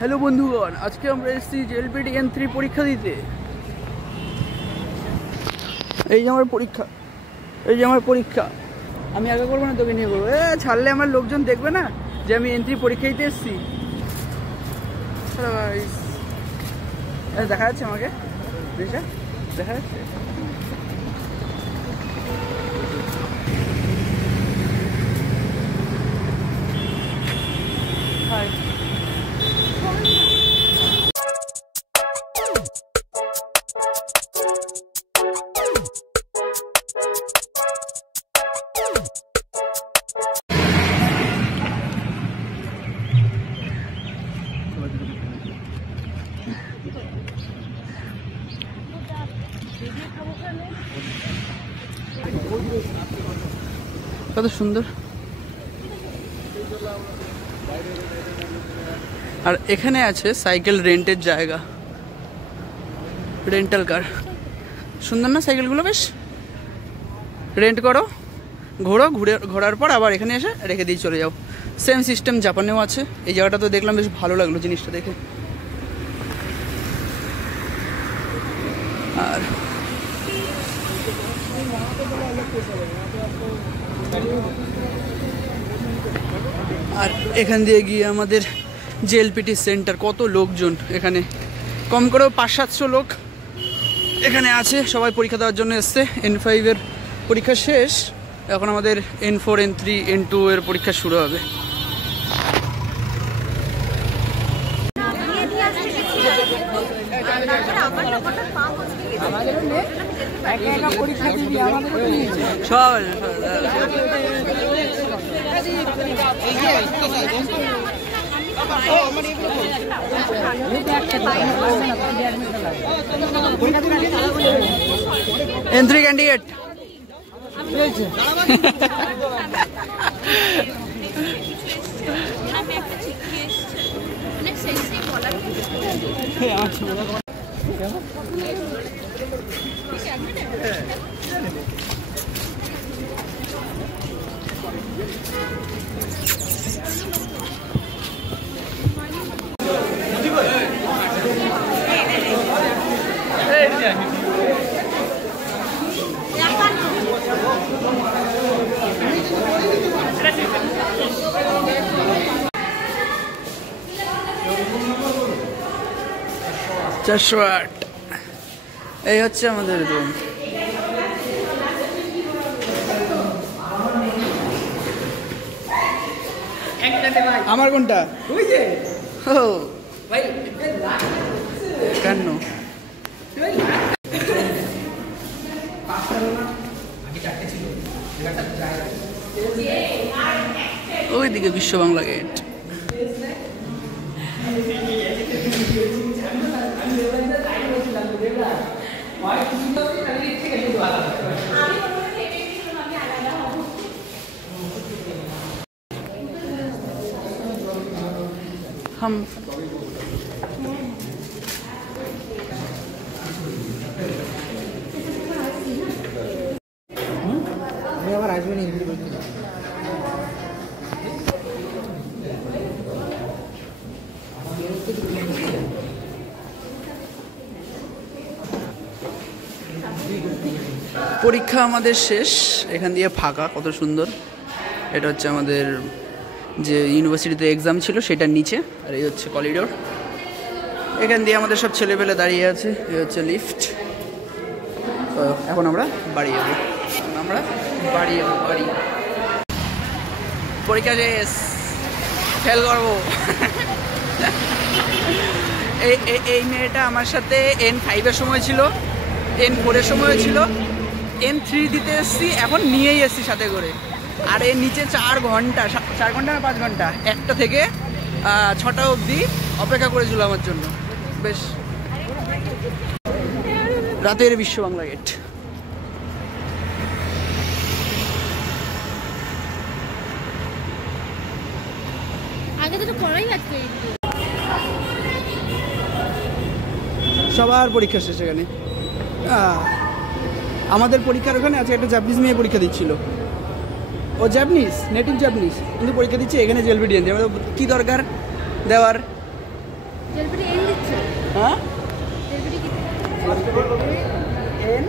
Hello বন্ধুগণ, আজকে আমরা এসেছি জেএলপিটি N3 পরীক্ষা দিতে। এই যে আমার পরীক্ষা, আমি আগে করবো না, তোকে নিয়ে করবো। ছাড়লে আমার লোকজন দেখবে না যে আমি N3 পরীক্ষা দিতে এসেছি। দেখা যাচ্ছে আমাকে, দেখা যাচ্ছে। হাই, কত সুন্দর। আর এখানে আছে সাইকেল রেন্টের জায়গা, রেন্টাল কার। সুন্দর না সাইকেলগুলো? বেশ রেন্ট করো, ঘোরার পর আবার এখানে এসে রেখে দিয়ে চলে যাও। সেম সিস্টেম জাপানেও আছে। এই জায়গাটা তো দেখলাম, বেশ ভালো লাগলো জিনিসটা দেখে। আর এখান দিয়ে গিয়ে আমাদের জেএলপিটি সেন্টার। কত লোকজন এখানে, কম করেও 500-700 লোক এখানে আছে। সবাই পরীক্ষা দেওয়ার জন্য এসছে। N5 এর পরীক্ষা শেষ, এখন আমাদের N4, N3, N2 এর পরীক্ষা শুরু হবে। N3 candidate $408। এই হচ্ছে আমাদের রুম। আমার কোনটা? কেন ওইদিকে বিশ্ব বাংলা গেট। हम পরীক্ষা আমাদের শেষ। এখান দিয়ে ফাঁকা, কত সুন্দর। এটা হচ্ছে আমাদের যে ইউনিভার্সিটিতে এক্সাম ছিল সেটার নিচে। আর এই হচ্ছে করিডোর। এখান দিয়ে আমাদের সব ছেলেপেলে দাঁড়িয়ে আছে। এই হচ্ছে লিফট। এখন আমরা বাড়ি যাবো। বাড়ি পরীক্ষা শেষ, ফেল করবো। এই মেয়েটা আমার সাথে N5 এর সময় ছিল, N4 এর সময় ছিল, N3 দিতে এসছি, এখন নিয়েই এসছি সাথে করে। আর এর নিচে 4 ঘন্টা না 5 ঘন্টা, 1টা থেকে 6টা অবধি অপেক্ষা করেছিল আমার জন্য। বেশ রাতের বিশ্ব বাংলা গেট। সবার পরীক্ষা শেষ এখানে। আমাদের পরীক্ষার ওখানে আছে একটা জাপানিজ মেয়ে পরীক্ষা দিচ্ছিল। ও জাপানিজ, নেটিভ জাপানিজ, কিন্তু পরীক্ষা দিচ্ছে এখানে জেএলপিটি N3। আমাদের কী দরকার দেওয়ার, জলপিটি এন দিচ্ছে। হ্যাঁ জলপিটি কি এন